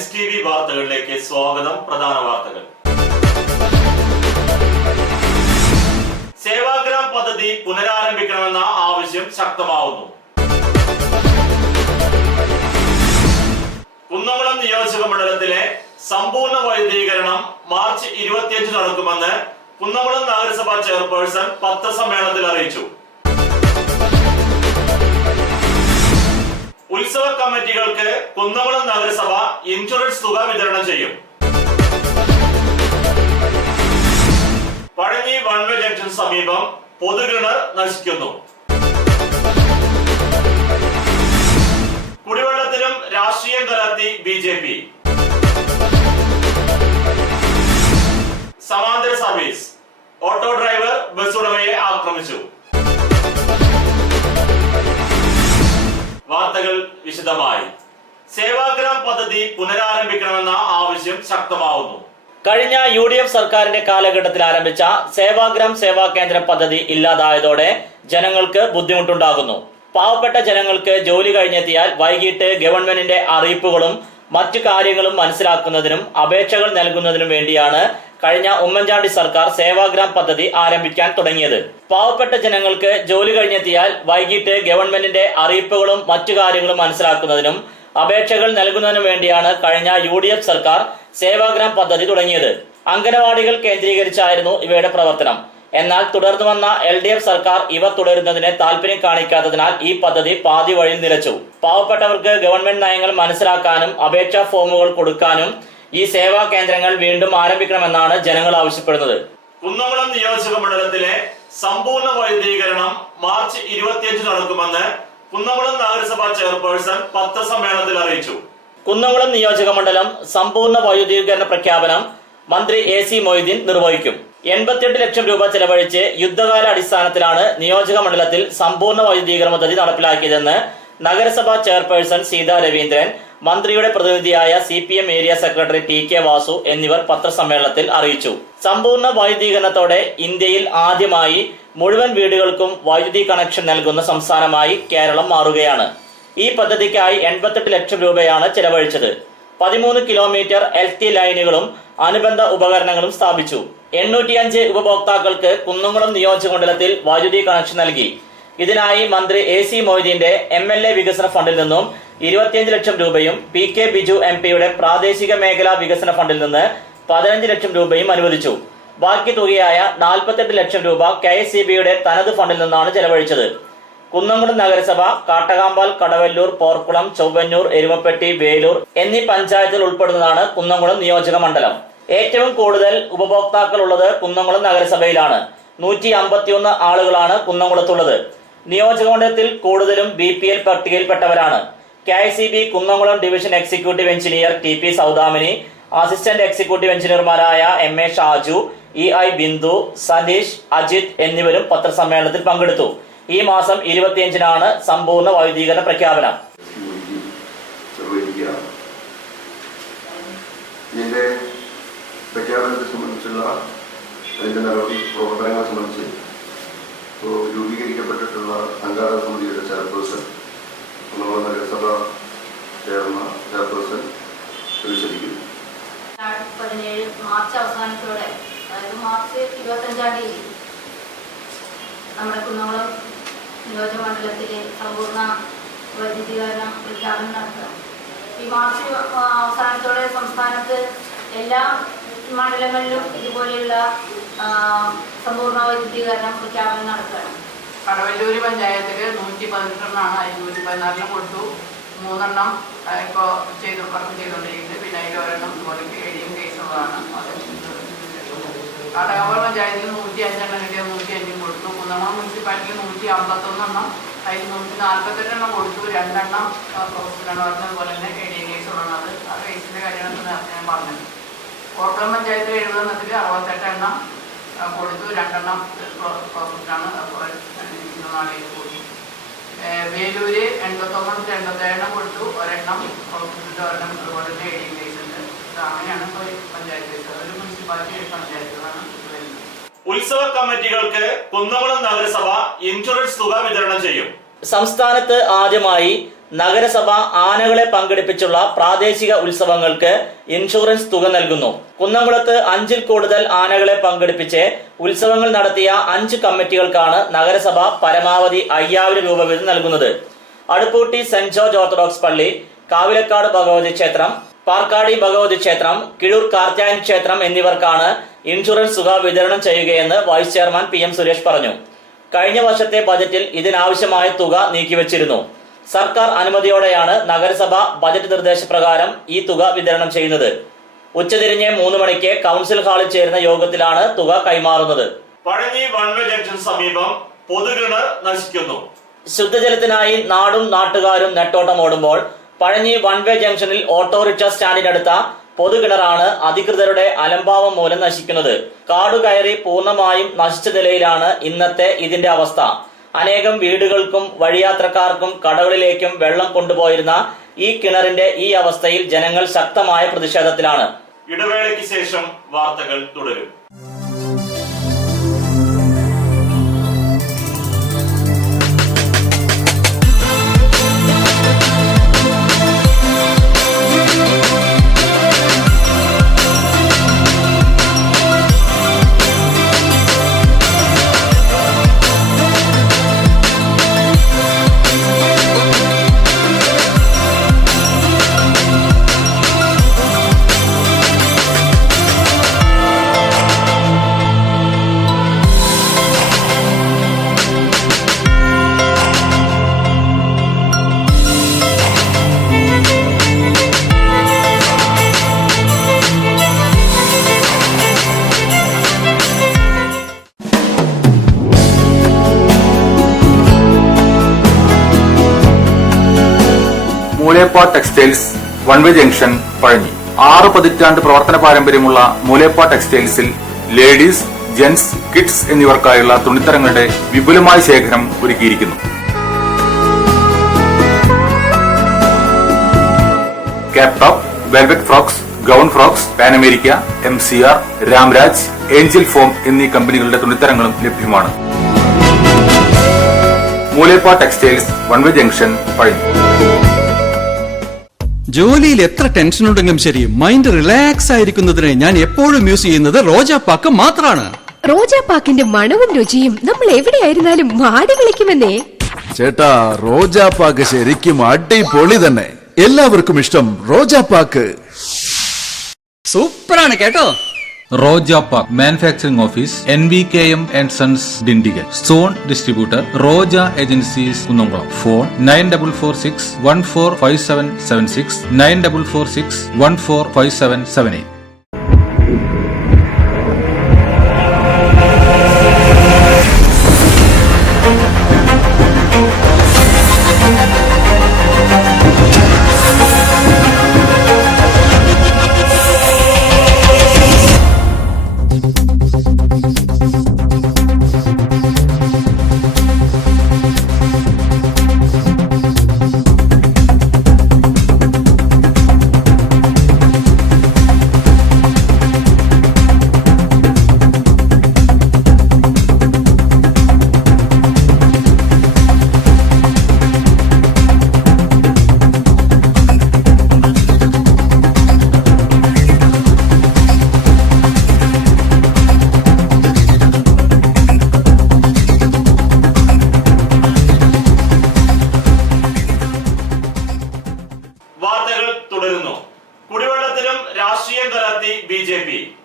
Times TV വാർത്തകളിലേക്ക് സ്വാഗതം. പ്രധാന വാർത്തകൾ. സേവാഗ്രാം പദ്ധതി പുനരാരംഭിക്കണമെന്ന ആവശ്യം ശക്തമാവുന്നു. കുന്നംകുളം നിയോജക മണ്ഡലത്തിലെ സമ്പൂർണ്ണ വൈദ്യുതീകരണം മാർച്ച് 25 നടക്കുമെന്ന് കുന്നംകുളം നഗരസഭാ ചെയർപേഴ്സൺ പത്രസമ്മേളനത്തിൽ അറിയിച്ചു. ഉത്സവ കമ്മിറ്റികൾക്ക് കുന്നംകുളം നഗരസഭ ഇൻഷുറൻസ് തുക വിതരണം ചെയ്യും. പഴഞ്ഞി വൺവേ ജംഗ്ഷൻ സമീപം പൊതുകിണർ നശിക്കുന്നു. കുടിവെള്ളത്തിലും രാഷ്ട്രീയം കലർത്തി BJP. സമാന്തര സർവീസ്. ഓട്ടോ ഡ്രൈവർ ബസ് ഉടമയെ ആക്രമിച്ചു. വാർത്തകൾ വിശദമായി. സേവാഗ്രാം പദ്ധതി പുനരാരംഭിക്കണമെന്ന ആവശ്യം ശക്തമാവുന്നു. കഴിഞ്ഞ UDF സർക്കാരിന്റെ കാലഘട്ടത്തിൽ ആരംഭിച്ച സേവാഗ്രാം സേവാ കേന്ദ്രം പദ്ധതി ഇല്ലാതായതോടെ ജനങ്ങൾക്ക് ബുദ്ധിമുട്ടുണ്ടാകുന്നു. പാവപ്പെട്ട ജനങ്ങൾക്ക് ജോലി കഴിഞ്ഞെത്തിയാൽ വൈകിട്ട് ഗവൺമെന്റിന്റെ അറിയിപ്പുകളും മറ്റു കാര്യങ്ങളും മനസ്സിലാക്കുന്നതിനും അപേക്ഷകൾ നൽകുന്നതിനും വേണ്ടിയാണ് കഴിഞ്ഞ ഉമ്മൻചാണ്ടി സർക്കാർ സേവാഗ്രാം പദ്ധതി ആരംഭിക്കാൻ തുടങ്ങിയത്. പാവപ്പെട്ട ജനങ്ങൾക്ക് ജോലി കഴിഞ്ഞെത്തിയാൽ വൈകിട്ട് ഗവൺമെന്റിന്റെ അറിയിപ്പുകളും മറ്റു കാര്യങ്ങളും മനസ്സിലാക്കുന്നതിനും അപേക്ഷകൾ നൽകുന്നതിനും വേണ്ടിയാണ് കഴിഞ്ഞ UDF സർക്കാർ സേവാഗ്രാം പദ്ധതി തുടങ്ങിയത്. അംഗനവാടികൾ കേന്ദ്രീകരിച്ചായിരുന്നു ഇവയുടെ പ്രവർത്തനം. എന്നാൽ തുടർന്നു വന്ന LDF സർക്കാർ ഇവ തുടരുന്നതിന് താല്പര്യം കാണിക്കാത്തതിനാൽ ഈ പദ്ധതി പാതി വഴിയിൽ നിലച്ചു. പാവപ്പെട്ടവർക്ക് ഗവൺമെന്റ് നയങ്ങൾ മനസ്സിലാക്കാനും അപേക്ഷാ ഫോമുകൾ കൊടുക്കാനും ഈ സേവാ കേന്ദ്രങ്ങൾ വീണ്ടും ആരംഭിക്കണമെന്നാണ് ജനങ്ങൾ ആവശ്യപ്പെടുന്നത്. കുന്നംകുളം നിയോജക മണ്ഡലത്തിലെ സമ്പൂർണ്ണ വൈദ്യുതീകരണം മാർച്ച് 25 നടക്കുമെന്ന് കുന്നംകുളം നഗരസഭാ ചെയർപേഴ്സൺ പത്രസമ്മേളനത്തിൽ അറിയിച്ചു. കുന്നംകുളം നിയോജക മണ്ഡലം സമ്പൂർണ്ണ വൈദ്യുതീകരണ പ്രഖ്യാപനം മന്ത്രി AC മൊയ്തീൻ നിർവഹിക്കും. 88 ലക്ഷം രൂപ ചെലവഴിച്ച് യുദ്ധകാല അടിസ്ഥാനത്തിലാണ് നിയോജക മണ്ഡലത്തിൽ സമ്പൂർണ്ണ വൈദ്യുതീകരണ പദ്ധതി നടപ്പിലാക്കിയതെന്ന് നഗരസഭാ ചെയർപേഴ്സൺ സീതാ രവീന്ദ്രൻ, മന്ത്രിയുടെ പ്രതിനിധിയായ CPM area secretary TK Vasu എന്നിവർ പത്രസമ്മേളനത്തിൽ അറിയിച്ചു. സമ്പൂർണ്ണ വൈദ്യുതീകരണത്തോടെ ഇന്ത്യയിൽ ആദ്യമായി മുഴുവൻ വീടുകൾക്കും വൈദ്യുതി കണക്ഷൻ നൽകുന്ന സംസ്ഥാനമായി കേരളം മാറുകയാണ്. ഈ പദ്ധതിക്കായി 88 ലക്ഷം രൂപയാണ് ചെലവഴിച്ചത്. 13 കിലോമീറ്റർ LT ലൈനുകളും അനുബന്ധ ഉപകരണങ്ങളും സ്ഥാപിച്ചു. 805 ഉപഭോക്താക്കൾക്ക് കുന്നംകുളം നിയോജകമണ്ഡലത്തിൽ വൈദ്യുതി കണക്ഷൻ നൽകി. ഇതിനായി മന്ത്രി AC മൊയ്തീന്റെ MLA വികസന ഫണ്ടിൽ നിന്നും 25 ലക്ഷം രൂപയും PK ബിജു MPയുടെ പ്രാദേശിക മേഖലാ വികസന ഫണ്ടിൽ നിന്ന് 15 ലക്ഷം രൂപയും അനുവദിച്ചു. ബാക്കി തുകയായ 48 ലക്ഷം രൂപ KSEBയുടെ തനത് ഫണ്ടിൽ നിന്നാണ് ചെലവഴിച്ചത്. കുന്നംകുളം നഗരസഭ കാട്ടകാമ്പാൽ, കടവല്ലൂർ, പോർക്കുളം, ചൊവ്വന്നൂർ, എരുമപ്പെട്ടി, വേലൂർ എന്നീ പഞ്ചായത്തിൽ ഉൾപ്പെടുന്നതാണ് കുന്നംകുളം നിയോജക മണ്ഡലം. ഏറ്റവും കൂടുതൽ ഉപഭോക്താക്കൾ ഉള്ളത് കുന്നംകുളം നഗരസഭയിലാണ്. 151 ആളുകളാണ് കുന്നംകുളത്തുള്ളത്. നിയോജകമണ്ഡലത്തിൽ കൂടുതലും BPL പട്ടികയിൽപ്പെട്ടവരാണ്. KSEB Kunnamkulam division executive engineer TP Soudamini, assistant executive എഞ്ചിനീയർമാരായ MA ഷാജു, EI ബിന്ദു, സതീഷ്, അജിത് എന്നിവരും പത്രസമ്മേളനത്തിൽ പങ്കെടുത്തു. ഈ മാസം 25-നാണ് സമ്പൂർണ്ണ വൈദ്യുതീകരണ പ്രഖ്യാപനം. ഇതിന്റെ പ്രഖ്യാപനത്തെ സംബന്ധിച്ചുള്ള അതിന്റെ നടപടി പ്രവർത്തനങ്ങളെ സംബന്ധിച്ച് രൂപീകരിക്കപ്പെട്ടിട്ടുള്ള സംഘാടക സമിതിയുടെ ചെയർപേഴ്സൺ കുന്നംകുളം നഗരസഭ ചെയർപേഴ്സൺ വിശദീകരിക്കുന്നു. 17 മാർച്ച് അവസാനത്തോടെ, അതായത് മാർച്ച് 25-ാം തീയതി നമ്മുടെ കുന്നംകുളം നിയോജകമണ്ഡലത്തിലെ സമ്പൂർണ്ണ വൈദ്യുതീകരണ പ്രഖ്യാപനം നടത്തുക. ഈ മാർച്ച് അവസാനത്തോടെ സംസ്ഥാനത്ത് എല്ലാ മണ്ഡലങ്ങളിലും ഇതുപോലെയുള്ള സമ്പൂർണ്ണ വൈദ്യുതീകരണം പ്രഖ്യാപനം നടത്തുകയാണ്. കടവല്ലൂർ പഞ്ചായത്തിൽ 118 അതിൽ 114 കൊടുത്തു. 3 ഇപ്പോൾ വർക്ക് ചെയ്തുകൊണ്ടിരിക്കുന്നത്. പിന്നെ അതിൽ ഒരെണ്ണം ഇതുപോലെ ADM കേസുകളാണ്. കാട്ടകാമ്പാൽ പഞ്ചായത്തിൽ 105 കിട്ടിയ 105 കൊടുത്തു. കുന്നംകുളം മുനിസിപ്പാലിറ്റിയിൽ 151, അതിൽ 148 കൊടുത്തു. 2 പ്രോസസ്സിലാണ് പറഞ്ഞതുപോലെ തന്നെ ADM കേസുകളാണ്. ആ കേസിൻ്റെ കാര്യങ്ങളൊക്കെ നേരത്തെ ഞാൻ പറഞ്ഞത്. കോട്ടയം പഞ്ചായത്തിൽ 70 68 കൊടുത്തു. 2 പ്രോസസ്സിലാണ്. അതുപോലെ നാളെ കൊടുത്തു. വേലൂര് 89 87 കൊടുത്തു. 1 പ്രോസസ്സിൻ്റെ 1 അതുപോലെ തന്നെ ADM കേസുണ്ട്. അങ്ങനെയാണ് ഇപ്പോൾ പഞ്ചായത്ത് കേസ്. അതൊരു മുനിസിപ്പാലിറ്റി പഞ്ചായത്തുകളാണ് വരുന്നത്. ഉത്സവ കമ്മിറ്റികൾക്ക് കുന്നംകുളം നഗരസഭ ഇൻഷുറൻസ് തുക വിതരണം ചെയ്യും. സംസ്ഥാനത്ത് ആദ്യമായി നഗരസഭ ആനകളെ പങ്കെടുപ്പിച്ചുള്ള പ്രാദേശിക ഉത്സവങ്ങൾക്ക് ഇൻഷുറൻസ് തുക നൽകുന്നു. കുന്നംകുളത്ത് 5-ൽ കൂടുതൽ ആനകളെ പങ്കെടുപ്പിച്ച് ഉത്സവങ്ങൾ നടത്തിയ 5 കമ്മിറ്റികൾക്കാണ് നഗരസഭ പരമാവധി 5000 രൂപ വീതം നൽകുന്നത്. അടുപ്പൂട്ടി സെന്റ് ജോർജ് ഓർത്തഡോക്സ് പള്ളി, കാവിലക്കാട് ഭഗവതി ക്ഷേത്രം, പാർക്കാടി ഭഗവതി ക്ഷേത്രം, കിഴൂർ കാർത്യായനി ക്ഷേത്രം എന്നിവർക്കാണ് ഇൻഷുറൻസ് തുക വിതരണം ചെയ്യുകയെന്ന് വൈസ് ചെയർമാൻ PM സുരേഷ് പറഞ്ഞു. കഴിഞ്ഞ വർഷത്തെ ബജറ്റിൽ ഇതിനാവശ്യമായ തുക നീക്കിവച്ചിരുന്നു. സർക്കാർ അനുമതിയോടെയാണ് നഗരസഭ ബജറ്റ് നിർദ്ദേശപ്രകാരം ഈ തുക വിതരണം ചെയ്യുന്നത്. ഉച്ചതിരിഞ്ഞ് 3 മണിക്ക് കൗൺസിൽ ഹാളിൽ ചേരുന്ന യോഗത്തിലാണ് തുക കൈമാറുന്നത്. പഴഞ്ഞി വൺവേ ജംഗ്ഷൻ സമീപം പൊതുകിണർ നശിക്കുന്നു. ശുദ്ധജലത്തിനായി നാടും നാട്ടുകാരും നെട്ടോട്ടം ഓടുമ്പോൾ പഴഞ്ഞി വൺവേ ജംഗ്ഷനിൽ ഓട്ടോറിക്ഷ സ്റ്റാൻഡിനടുത്ത പൊതുകിണറാണ് അധികൃതരുടെ അലംഭാവം മൂലം നശിക്കുന്നത്. കാടുകയറി പൂർണ്ണമായും നശിച്ച നിലയിലാണ് ഇന്നത്തെ ഇതിന്റെ അവസ്ഥ. അനേകം വീടുകൾക്കും വഴിയാത്രക്കാർക്കും കടകളിലേക്കും വെള്ളം കൊണ്ടുപോയിരുന്ന ഈ കിണറിന്റെ ഈ അവസ്ഥയിൽ ജനങ്ങൾ ശക്തമായ പ്രതിഷേധത്തിലാണ്. ഇടവേളയ്ക്ക് ശേഷം വാർത്തകൾ തുടരും. മൂലേപ്പ ടെക്സ്റ്റൈൽസ് വൺവേ ജംഗ്ഷൻ പഴഞ്ഞി. 6 പതിറ്റാണ്ട് പ്രവർത്തന പാരമ്പര്യമുള്ള മൂലേപ്പ ടെക്സ്റ്റൈൽസിൽ ലേഡീസ്, ജെന്റ്സ്, കിഡ്സ് എന്നിവർക്കായുള്ള തുണിത്തരങ്ങളുടെ വിപുലമായ ശേഖരം ഒരുക്കിയിരിക്കുന്നു. Cap top, velvet frocks, gown frocks, pan America, MCR, Ramraj, Angel form എന്നീ കമ്പനികളുടെ തുണിത്തരങ്ങളും ലഭ്യമാണ്. മൂലേപ്പ ടെക്സ്റ്റൈൽസ് വൺവേ ജംഗ്ഷൻ പഴഞ്ഞി. ജോലിയിൽ എത്ര ടെൻഷൻ ഉണ്ടെങ്കിലും ശരി, മൈൻഡ് റിലാക്സ് ആയിരിക്കുന്നതിന് ഞാൻ എപ്പോഴും യൂസ് ചെയ്യുന്നത് റോജാപ്പാക്ക് മാത്രമാണ്. റോജാപ്പാക്കിന്റെ മണവും രുചിയും നമ്മൾ എവിടെയായിരുന്നാലും മാടി വിളിക്കുമെന്നേ. ചേട്ടാ, റോജാപ്പാക്ക് ശരിക്കും അടിപൊളി തന്നെ. എല്ലാവർക്കും ഇഷ്ടം റോജാപ്പാക്ക്. സൂപ്പറാണ് കേട്ടോ. Roja Manufacturing Office, NVKM and Sons, Dindigul. Zone Distributor, Roja Agencies, Kunnamkulam. Phone 9446 145776 9446 145778.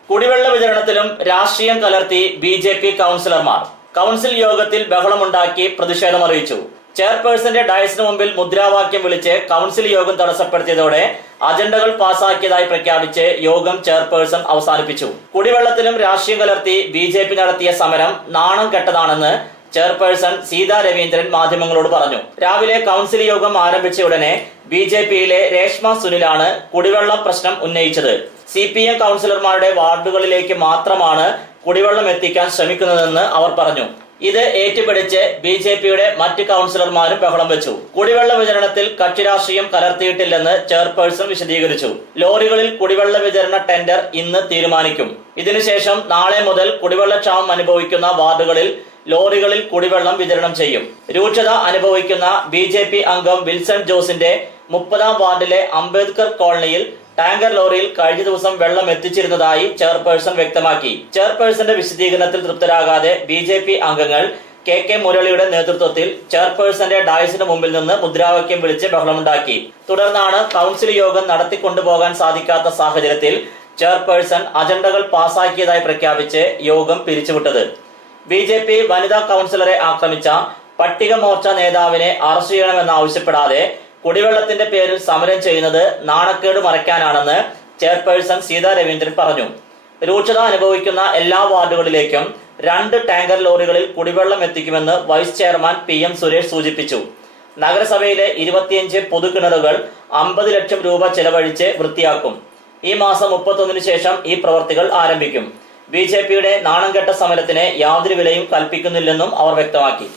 കുടിവെള്ള വിതരണത്തിലും രാഷ്ട്രീയം കലർത്തി BJP കൗൺസിലർമാർ കൗൺസിൽ യോഗത്തിൽ ബഹളമുണ്ടാക്കി പ്രതിഷേധമറിയിച്ചു. ചെയർപേഴ്സന്റെ ഡയസിന് മുമ്പിൽ മുദ്രാവാക്യം വിളിച്ച് കൗൺസിൽ യോഗം തടസ്സപ്പെടുത്തിയതോടെ അജണ്ടകൾ പാസാക്കിയതായി പ്രഖ്യാപിച്ച് യോഗം ചെയർപേഴ്സൺ അവസാനിപ്പിച്ചു. കുടിവെള്ളത്തിലും രാഷ്ട്രീയം കലർത്തി BJP നടത്തിയ സമരം നാണം കെട്ടതാണെന്ന് ചെയർപേഴ്സൺ സീതാ രവീന്ദ്രൻ മാധ്യമങ്ങളോട് പറഞ്ഞു. രാവിലെ കൗൺസിൽ യോഗം ആരംഭിച്ച ഉടനെ BJPയിലെ രേഷ്മ സുനിലാണ് കുടിവെള്ള പ്രശ്നം ഉന്നയിച്ചത്. CPM കൗൺസിലർമാരുടെ വാർഡുകളിലേക്ക് മാത്രമാണ് കുടിവെള്ളം എത്തിക്കാൻ ശ്രമിക്കുന്നതെന്ന് അവർ പറഞ്ഞു. ഇത് ഏറ്റുപിടിച്ച് BJPയുടെ മറ്റ് കൗൺസിലർമാരും ബഹളം വെച്ചു. കുടിവെള്ള വിതരണത്തിൽ കക്ഷി രാഷ്ട്രീയം കലർത്തിയിട്ടില്ലെന്ന് ചെയർപേഴ്സൺ വിശദീകരിച്ചു. ലോറികളിൽ കുടിവെള്ള വിതരണ ടെൻഡർ ഇന്ന് തീരുമാനിക്കും. ഇതിനുശേഷം നാളെ മുതൽ കുടിവെള്ളക്ഷാമം അനുഭവിക്കുന്ന വാർഡുകളിൽ ലോറികളിൽ കുടിവെള്ളം വിതരണം ചെയ്യും. രൂക്ഷത അനുഭവിക്കുന്ന BJP അംഗം വിൽസൺ ജോസിന്റെ 30-ാം വാർഡിലെ അംബേദ്കർ കോളനിയിൽ ടാങ്കർ ലോറിയിൽ കഴിഞ്ഞ ദിവസം വെള്ളം എത്തിച്ചിരുന്നതായി ചെയർപേഴ്സൺ വ്യക്തമാക്കി. ചെയർപേഴ്സന്റെ വിശദീകരണത്തിൽ തൃപ്തരാകാതെ BJP അംഗങ്ങൾ KK മുരളിയുടെ നേതൃത്വത്തിൽ ചെയർപേഴ്സന്റെ ഡയസിന് മുമ്പിൽ നിന്ന് മുദ്രാവാക്യം വിളിച്ച് ബഹളമുണ്ടാക്കി. തുടർന്നാണ് കൗൺസിൽ യോഗം നടത്തിക്കൊണ്ടുപോകാൻ സാധിക്കാത്ത സാഹചര്യത്തിൽ ചെയർപേഴ്സൺ അജണ്ടകൾ പാസാക്കിയതായി പ്രഖ്യാപിച്ച് യോഗം പിരിച്ചുവിട്ടത്. BJP വനിതാ കൗൺസിലറെ ആക്രമിച്ച പട്ടിക മോർച്ച നേതാവിനെ അറസ്റ്റ് ചെയ്യണമെന്നാവശ്യപ്പെടാതെ കുടിവെള്ളത്തിന്റെ പേരിൽ സമരം ചെയ്യുന്നത് നാണക്കേട് മറയ്ക്കാനാണെന്ന് ചെയർപേഴ്സൺ സീതാ രവീന്ദ്രൻ പറഞ്ഞു. രൂക്ഷത അനുഭവിക്കുന്ന എല്ലാ വാർഡുകളിലേക്കും 2 ടാങ്കർ ലോറികളിൽ കുടിവെള്ളം എത്തിക്കുമെന്ന് വൈസ് ചെയർമാൻ PM സുരേഷ് സൂചിപ്പിച്ചു. നഗരസഭയിലെ 25 പൊതുകിണറുകൾ 50 ലക്ഷം രൂപ ചെലവഴിച്ച് വൃത്തിയാക്കും. ഈ മാസം 31-ന് ശേഷം ഈ പ്രവർത്തികൾ ആരംഭിക്കും. BJPയുടെ നാണംകെട്ട സമരത്തിന് യാതൊരു വിലയും കൽപ്പിക്കുന്നില്ലെന്നും അവർ വ്യക്തമാക്കി.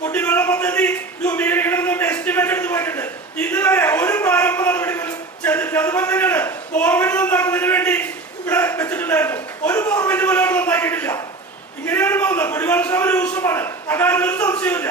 കുടിവെള്ള പദ്ധതി രൂപീകരിക്കണമെന്ന് എസ്റ്റിമേറ്റ് എടുത്ത് പോയിട്ടുണ്ട്. ഇതുവരെ ഒരു പ്രാരംഭ നടപടി പോലും ചെയ്തിട്ടില്ല. അതുപോലെ തന്നെയാണ് ബോർവെൽ നന്നാക്കുന്നതിന് വേണ്ടി ഇവിടെ വെച്ചിട്ടുണ്ടായിരുന്നു. ഒരു ബോർവെൽ പോലും അവിടെ നന്നാക്കിയിട്ടില്ല. ഇങ്ങനെയാണ് പോകുന്നത്. കുടിവെള്ള ക്ഷാമം രൂക്ഷമാണ്. അക്കാര്യത്തിൽ ഒരു സംശയമില്ല.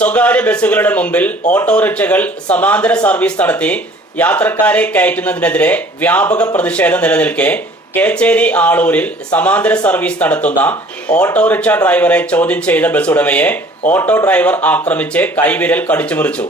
സ്വകാര്യ ബസ്സുകളുടെ മുമ്പിൽ ഓട്ടോറിക്ഷകൾ സമാന്തര സർവീസ് നടത്തി യാത്രക്കാരെ കയറ്റുന്നതിനെതിരെ വ്യാപക പ്രതിഷേധം നിലനിൽക്കെ കേച്ചേരി ആളൂരിൽ സമാന്തര സർവീസ് നടത്തുന്ന ഓട്ടോറിക്ഷ ഡ്രൈവറെ ചോദ്യം ചെയ്ത ബസ് ഉടമയെ ഓട്ടോ ഡ്രൈവർ ആക്രമിച്ച് കൈവിരൽ കടിച്ചുമുറിച്ചു.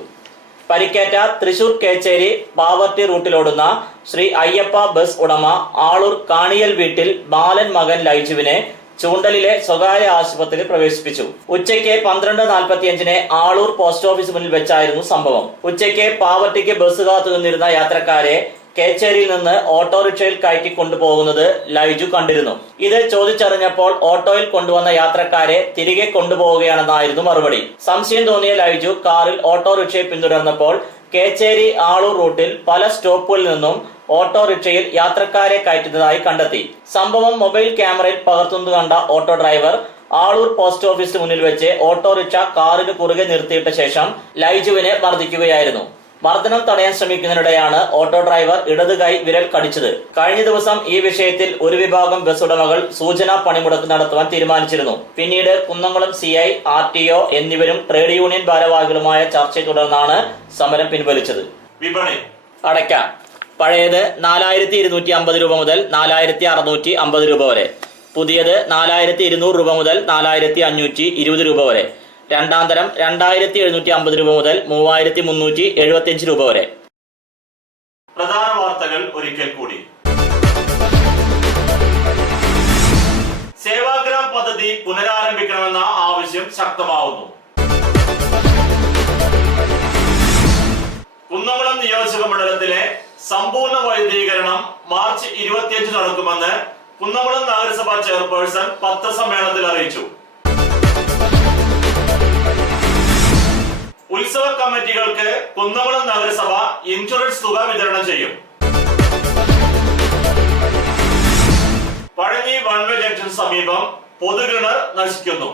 പരിക്കേറ്റ തൃശൂർ കേച്ചേരി പാവർട്ടി റൂട്ടിലോടുന്ന ശ്രീ അയ്യപ്പ ബസ് ഉടമ ആളൂർ കാണിയൽ വീട്ടിൽ ബാലൻ മകൻ ലൈജുവിനെ ചൂണ്ടലിലെ സ്വകാര്യ ആശുപത്രിയിൽ പ്രവേശിപ്പിച്ചു. ഉച്ചയ്ക്ക് 12:45-ന് ആളൂർ പോസ്റ്റ് ഓഫീസ് മുന്നിൽ വെച്ചായിരുന്നു സംഭവം. ഉച്ചയ്ക്ക് പാവർട്ടിക്ക് ബസ് കാത്തു നിന്നിരുന്ന യാത്രക്കാരെ കേച്ചേരിയിൽ നിന്ന് ഓട്ടോറിക്ഷയിൽ കയറ്റി കൊണ്ടുപോകുന്നത് ലൈജു കണ്ടിരുന്നു. ഇത് ചോദിച്ചറിഞ്ഞപ്പോൾ ഓട്ടോയിൽ കൊണ്ടുവന്ന യാത്രക്കാരെ തിരികെ കൊണ്ടുപോവുകയാണെന്നായിരുന്നു മറുപടി. സംശയം തോന്നിയ ലൈജു കാറിൽ ഓട്ടോറിക്ഷയെ പിന്തുടർന്നപ്പോൾ കേച്ചേരി ആളൂർ റൂട്ടിൽ പല സ്റ്റോപ്പുകളിൽ നിന്നും ഓട്ടോറിക്ഷയിൽ യാത്രക്കാരെ കയറ്റുന്നതായി കണ്ടെത്തി. സംഭവം മൊബൈൽ ക്യാമറയിൽ പകർത്തുന്നത് കണ്ട ഓട്ടോ ഡ്രൈവർ ആളൂർ പോസ്റ്റ് ഓഫീസിന് മുന്നിൽ വെച്ച് ഓട്ടോറിക്ഷ കാറിന് കുറുകെ നിർത്തിയിട്ട ശേഷം ലൈജുവിനെ മർദ്ദിക്കുകയായിരുന്നു. മർദ്ദനം തടയാൻ ശ്രമിക്കുന്നതിനിടെയാണ് ഓട്ടോ ഡ്രൈവർ ഇടത് കൈ വിരൽ കടിച്ചത്. കഴിഞ്ഞ ദിവസം ഈ വിഷയത്തിൽ ഒരു വിഭാഗം ബസ് ഉടമകൾ സൂചനാ പണിമുടക്ക് നടത്തുവാൻ തീരുമാനിച്ചിരുന്നു. പിന്നീട് കുന്നംകുളം CI, RTO എന്നിവരും ട്രേഡ് യൂണിയൻ ഭാരവാഹികളുമായ ചർച്ചയെ തുടർന്നാണ് സമരം പിൻവലിച്ചത്. വിപണി അടയ്ക്ക പഴയത് 4250 രൂപ മുതൽ 4650 രൂപ വരെ, പുതിയത് 4200 രൂപ മുതൽ 4520 രൂപ വരെ, രണ്ടാം തരം 2750 രൂപ മുതൽ 3375 രൂപ വരെ. പ്രധാന വാർത്തകൾ ഒരിക്കൽ കൂടി. സേവാഗ്രാം പദ്ധതി പുനരാരംഭിക്കണമെന്ന ആവശ്യം ശക്തമാവുന്നു. നിയോജക മണ്ഡലത്തിലെ സമ്പൂർണ്ണ വൈദ്യുതീകരണം മാർച്ച് 25 നടക്കുമെന്ന് കുന്നംകുളം നഗരസഭാ ചെയർപേഴ്സൺ പത്രസമ്മേളനത്തിൽ അറിയിച്ചു. ഉത്സവ കമ്മിറ്റികൾക്ക് കുന്നംകുളം നഗരസഭ ഇൻഷുറൻസ് തുക വിതരണം ചെയ്യും. പഴഞ്ഞി വൺവേ ജംഗ്ഷൻ സമീപം പൊതുകിണർ നശിക്കുന്നു.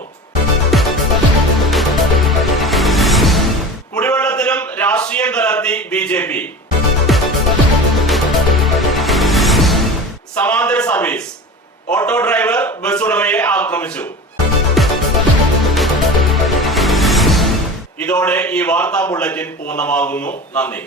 കുടിവെള്ളത്തിലും രാഷ്ട്രീയം കലർത്തി BJP. സമാന്തര സർവീസ്. ഓട്ടോ ഡ്രൈവർ ബസ് ഉടമയെ ആക്രമിച്ചു. ഇതോടെ ഈ വാർത്താ ബുള്ളറ്റിൻ പൂർണ്ണമാകുന്നു. നന്ദി.